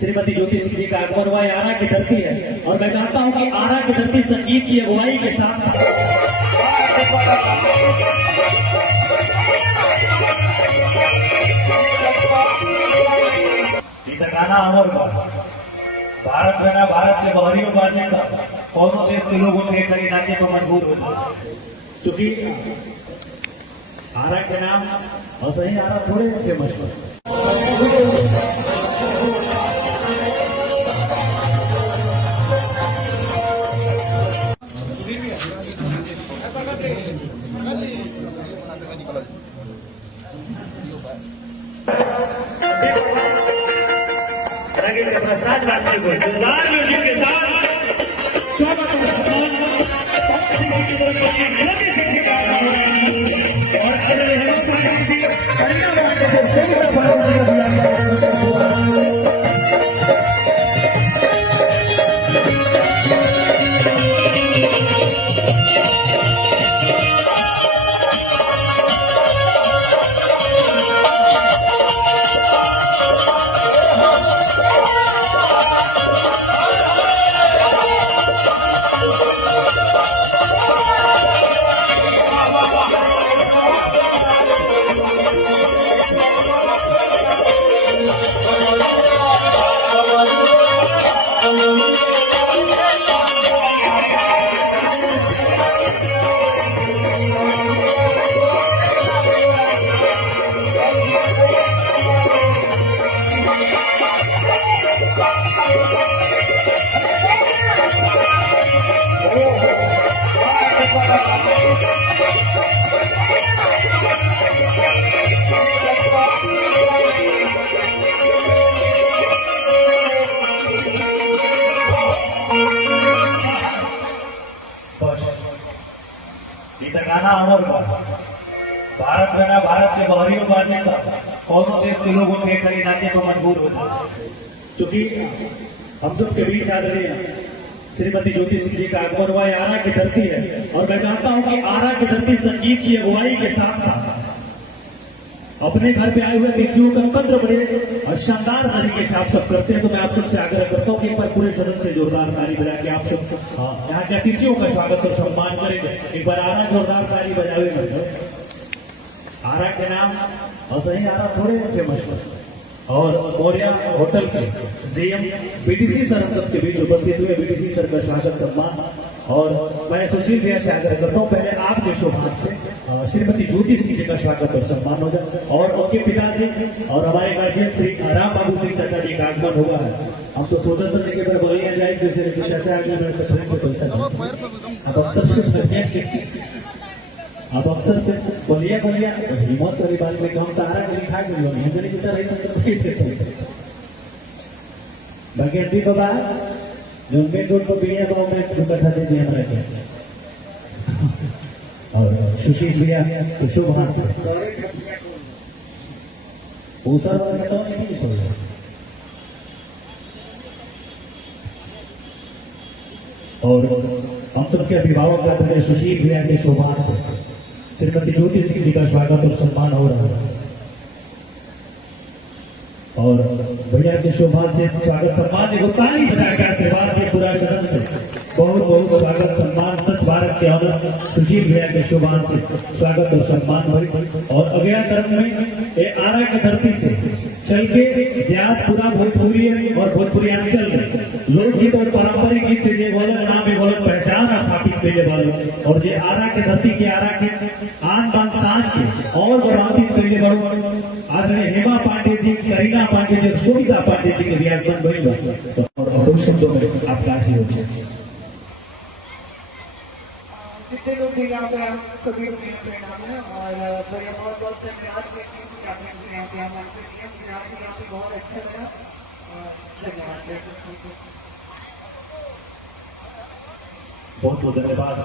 श्रीमती ज्योति सिंह जी का आगमन हुआ। आरा की धरती है और मैं जानता हूं कि आरा की धरती संगीत की अगुवाई के साथ गाना अमर भारत में ना भारत के बहरियों बांधने का कौनों देश के लोगों के खड़ी नाचे को मजबूर होता, क्योंकि आरा के नाम और सही आरा थोड़े फेमस है। प्रसाद वापसी को जोरदार म्यूजिक के साथ गाना अमर भारत में ना भारत के बहरियों बांधने का कौनों देश के लोगों के खड़ी नाचे को मजबूर होता, क्योंकि हम सब के बीच आदरणीय श्रीमती ज्योति सिंह जी का आगमन हुआ। आरा की धरती है और मैं जानता हूं कि आरा की धरती संगीत की अगुवाई के साथ साथ अपने घर पे आए हुए व्यक्तियों का कद्र बड़े शानदार तरीके से आप सब करते हैं। तो मैं आप सबसे आग्रह करता हूं कि एक बार पूरे सदन से जोरदार ताली बजा के आप सब यहाँ के अतिथियों का स्वागत और सम्मान करेंगे। एक बार आरा जोरदार ताली बजावे। आरा के नाम और सही आरा थोड़े फेमस है और मौर्या होटल के जीएम बीडीसी सर हम सबके बीच उपस्थित हुए। बीडीसी सर का स्वागत सम्मान और मैं सुशील भैया से आग्रह करता हूँ पहले आपके शोभान से श्रीमती ज्योति सिंह जी का स्वागत और सम्मान हो जाए और उनके पिताजी और हमारे गार्जियन श्री राम बाबू सिंह चाचा जी का आगमन होगा। हम तो स्वतंत्र जी के पर बोलिया जाए जैसे चाचा पैसा अब अक्सर से बोलिया हिम्मत वाली बात में हम तारा के लिखा के बाकी अभी बाबा जो मेन रोड पर बिड़िया गाँव में कथा दे दिया रखे और सुशील भैया शुभ हाथ ऊसर तो नहीं और हम सबके अभिभावक का सुशील भैया के शोभान से श्रीमती ज्योति सिंह जी का स्वागत और सम्मान हो रहा है और भैया के शोभान से स्वागत सम्मान देखो ताली बजाकर आशीर्वाद के पूरा सदन से बहुत बहुत स्वागत सम्मान स्वच्छ भारत के ऑनर सुशील भैया के शोभान से स्वागत और सम्मान भरी। और अगला क्रम में आरा की धरती से चल के ज्यादा पूरा भोजपुरी और भोजपुरियांचल में लोकगीत और पारंपरिक गीत से बोले नाम बोले पहचान स्थापित करने वाले और जे आरा के धरती के आरा के आन बान शान के और गौरवान्वित करने वालों आदरणीय हेमा पांडे जी, करीना पांडे जी, सुनीता पांडे जी के व्याख्यान बनी और दो शब्दों में आपका आशीर्वाद है। जितने लोग भी यहाँ पे सभी लोग प्रणाम है और बहुत बहुत धन्यवाद करती हूँ कि आपने यहाँ पे हमारे से दिया। यहाँ पे बहुत अच्छा लगा और धन्यवाद। बहुत बहुत धन्यवाद।